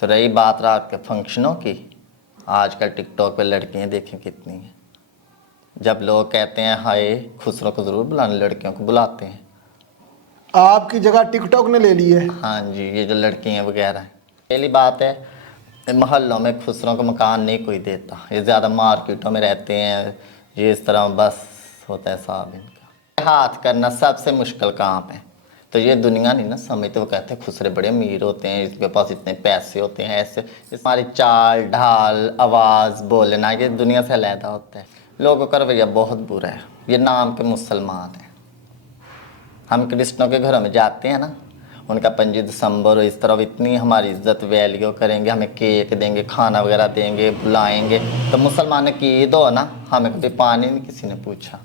تو رہی بات رات کے فنکشنوں کی، آج کل ٹک ٹاک پہ لڑکیاں دیکھیں کتنی ہیں. جب لوگ کہتے ہیں ہائے خسروں کو ضرور بلانے، لڑکیوں کو بلاتے ہیں. آپ کی جگہ ٹک ٹاک نے لے لی ہے. ہاں جی، یہ جو لڑکیاں وغیرہ ہیں، پہلی بات ہے محلوں میں خسروں کو مکان نہیں کوئی دیتا، یہ زیادہ مارکیٹوں میں رہتے ہیں. یہ اس طرح بس ہوتا ہے صاحب ان کا. ہاتھ کرنا سب سے مشکل کام ہے. تو یہ دنیا نہیں نا سمجھتے، وہ کہتے ہیں خسرے بڑے امیر ہوتے ہیں، اس کے پاس اتنے پیسے ہوتے ہیں. ایسے ہماری چال ڈھال آواز بولنا یہ دنیا سے علیحدہ ہوتا ہے. لوگوں کا رویہ بہت برا ہے. یہ نام کے مسلمان ہیں. ہم کرسچنوں کے گھروں میں جاتے ہیں نا، ان کا 25 دسمبر اس طرح اتنی ہماری عزت ویلیو کریں گے، ہمیں کیک دیں گے، کھانا وغیرہ دیں گے، بلائیں گے. تو مسلمانوں کی عید ہو نا، ہمیں کبھی پانی نہیں کسی نے پوچھا.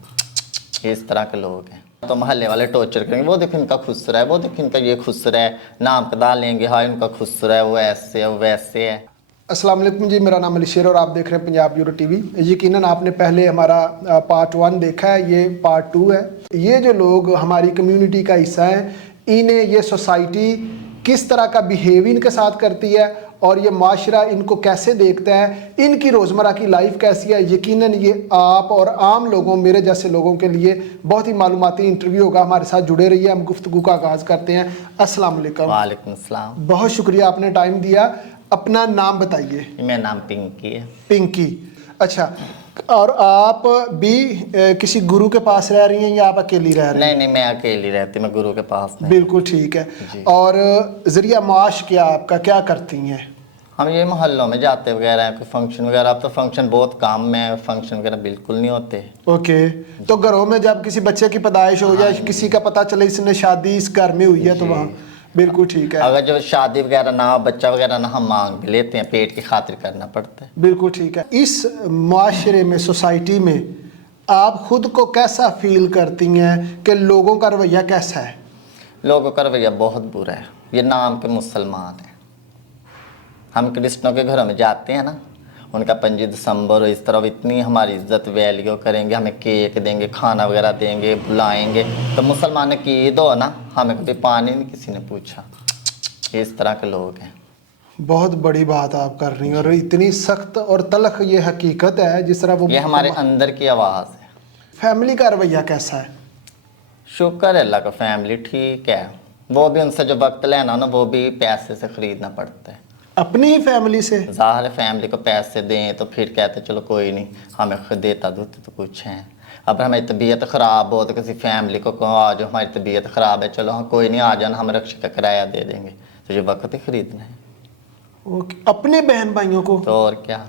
یہ اس طرح کے لوگ ہیں. تو محلے والے ٹورچر کریں گے، وہ دیکھیں ان کا خسرا ہے، وہ دیکھیں ان کا یہ خسرا ہے، نام کدا لیں گے، ہاں ان کا خسرا ہے، وہ ایسے ہے وہ ویسے ہے. السلام علیکم جی، میرا نام علی شیر اور آپ دیکھ رہے ہیں پنجاب بیورو ٹی وی. یقیناً آپ نے پہلے ہمارا پارٹ 1 دیکھا ہے، یہ پارٹ 2 ہے. یہ جو لوگ ہماری کمیونٹی کا حصہ ہیں، انہیں یہ سوسائٹی کس طرح کا بیہیو ان کے ساتھ کرتی ہے اور یہ معاشرہ ان کو کیسے دیکھتا ہے، ان کی روزمرہ کی لائف کیسی ہے. یقیناً یہ آپ اور عام لوگوں، میرے جیسے لوگوں کے لیے بہت ہی معلوماتی انٹرویو ہوگا. ہمارے ساتھ جڑے رہیے. ہم گفتگو کا آغاز کرتے ہیں. السلام علیکم. وعلیکم السلام. بہت شکریہ آپ نے ٹائم دیا. اپنا نام بتائیے. میرا نام پنکی ہے. پنکی. اچھا، اور آپ بھی کسی گرو کے پاس رہ رہی ہیں یا آپ اکیلی رہ رہی ہیں؟ نہیں میں اکیلی رہتی، میں گرو کے پاس نہیں. بالکل ٹھیک ہے. جی. اور ذریعہ معاش کیا آپ کا، کیا کرتی ہیں؟ ہم یہ محلوں میں جاتے وغیرہ ہیں، کوئی فنکشن وغیرہ. اب تو فنکشن بہت کم ہے، فنکشن وغیرہ بالکل نہیں ہوتے. اوکے. تو گھروں میں جب کسی بچے کی پیدائش ہو یا کسی کا پتہ چلے اس نے شادی اس گھر میں ہوئی ہے تو وہاں بالکل ٹھیک ہے. اگر جو شادی وغیرہ نہ ہو، بچہ وغیرہ نہ، ہم مانگ بھی لیتے ہیں، پیٹ کی خاطر کرنا پڑتا ہے. بالکل ٹھیک ہے. اس معاشرے میں، سوسائٹی میں آپ خود کو کیسا فیل کرتی ہیں کہ لوگوں کا رویہ کیسا ہے؟ لوگوں کا رویہ بہت برا ہے. یہ نام کے مسلمان ہیں. ہم کرسچنوں کے گھروں میں جاتے ہیں نا، ان کا 25 دسمبر اس طرح اتنی ہماری عزت ویلیو کریں گے، ہمیں کیک دیں گے، کھانا وغیرہ دیں گے، بلائیں گے. تو مسلمانوں کی عید ہو نا، ہمیں کبھی پانی نہیں کسی نے پوچھا. یہ اس طرح کے لوگ ہیں. بہت بڑی بات آپ کر رہی ہیں اور اتنی سخت اور تلخ یہ حقیقت ہے جس طرح وہ یہ ہمارے اندر کی آواز ہے. فیملی کا رویہ کیسا ہے؟ شکر ہے اللہ کا، فیملی ٹھیک ہے. وہ بھی ان سے جو وقت لینا نا، وہ بھی پیسے سے خریدنا پڑتا ہے. اپنی ہی فیملی سے؟ ظاہر ہے فیملی کو پیسے دیں تو پھر کہتے چلو کوئی نہیں، ہمیں خود دیتا دوتے تو کچھ ہیں. اب ہماری طبیعت خراب ہو تو کسی فیملی کو کہو آ جاؤ ہماری طبیعت خراب ہے، چلو ہاں کوئی نہیں آ جانا، ہم رکشے کا کرایہ دے دیں گے. تو یہ وقت ہی خریدنا ہے. اوکے. اپنے بہن بھائیوں کو؟ تو اور کیا،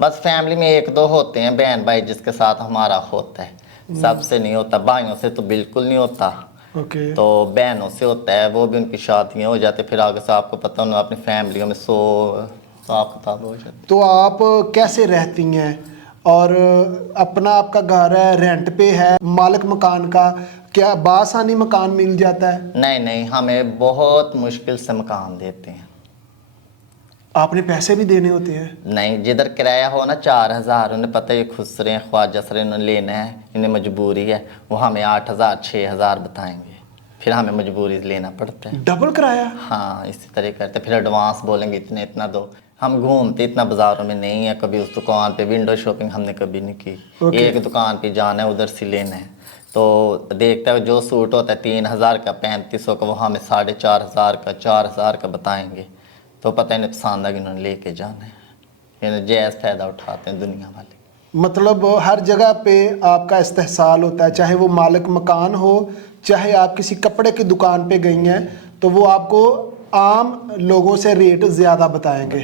بس فیملی میں ایک دو ہوتے ہیں بہن بھائی جس کے ساتھ ہمارا ہوتا ہے، سب سے نہیں ہوتا. بھائیوں سے تو بالکل نہیں ہوتا. اوکے. تو بہنوں سے ہوتا ہے، وہ بھی ان کی شادیاں ہو جاتی، پھر آگے سے آپ کو پتہ ہونا اپنی فیملیوں میں حساب کتاب ہو جاتی. تو آپ کیسے رہتی ہیں؟ اور اپنا آپ کا گھر ہے، رینٹ پہ ہے، مالک مکان کا کیا بآسانی مکان مل جاتا ہے؟ نہیں ہمیں بہت مشکل سے مکان دیتے ہیں. آپ نے پیسے بھی دینے ہوتے ہیں؟ نہیں، جدھر کرایہ ہو نا 4000، انہیں پتہ ہے یہ خسرے ہیں، خواجہ سرے انہوں نے لینا ہے، انہیں مجبوری ہے، وہ ہمیں 8000 6000 بتائیں گے، پھر ہمیں مجبوری لینا پڑتا ہے. ڈبل کرایہ؟ ہاں اسی طرح کرتے. پھر ایڈوانس بولیں گے اتنا دو. ہم گھومتے اتنا بازاروں میں نہیں ہے، کبھی اس دکان پہ ونڈو شاپنگ ہم نے کبھی نہیں کی. ایک دکان پہ جانا ہے، ادھر سے لینا ہے. تو دیکھتا ہے جو سوٹ ہوتا ہے 3000 کا 3500 کا، وہ ہمیں 4500 کا 4000 کا بتائیں گے. تو پتہ نہیں پسند ہے کہ انہوں نے لے کے جانا ہے. یعنی جائز فائدہ اٹھاتے ہیں دنیا والے. مطلب ہر جگہ پہ آپ کا استحصال ہوتا ہے، چاہے وہ مالک مکان ہو، چاہے آپ کسی کپڑے کی دکان پہ گئی ہیں تو وہ آپ کو عام لوگوں سے ریٹ زیادہ بتائیں گے.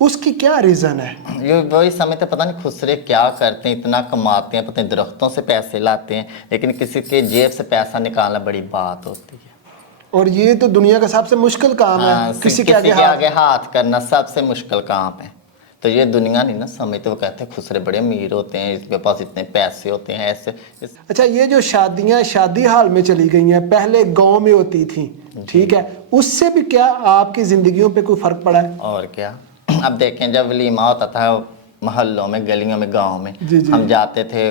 اس کی کیا ریزن ہے؟ یہ وہی سمجھتے پتہ نہیں خسرے کیا کرتے ہیں، اتنا کماتے ہیں، پتہ نہیں درختوں سے پیسے لاتے ہیں، لیکن کسی کے جیب سے پیسہ نکالنا بڑی بات ہوتی ہے. اور یہ تو دنیا کا سب سے مشکل کام ہے. کسی کے آگے ہاتھ کرنا سب سے مشکل کام ہے. تو یہ دنیا نہیں نا سمجھتے، وہ کہتے ہیں خسرے بڑے امیر ہوتے ہیں، اس کے پاس اتنے پیسے ہوتے ہیں ایسے. اچھا، یہ جو شادیاں شادی حال میں چلی گئی ہیں، پہلے گاؤں میں ہوتی تھیں، ٹھیک ہے، اس سے بھی کیا آپ کی زندگیوں پہ کوئی فرق پڑا ہے؟ اور کیا. اب دیکھیں جب ولیمہ ہوتا تھا محلوں میں، گلیوں میں، گاؤں میں، جی ہم جاتے تھے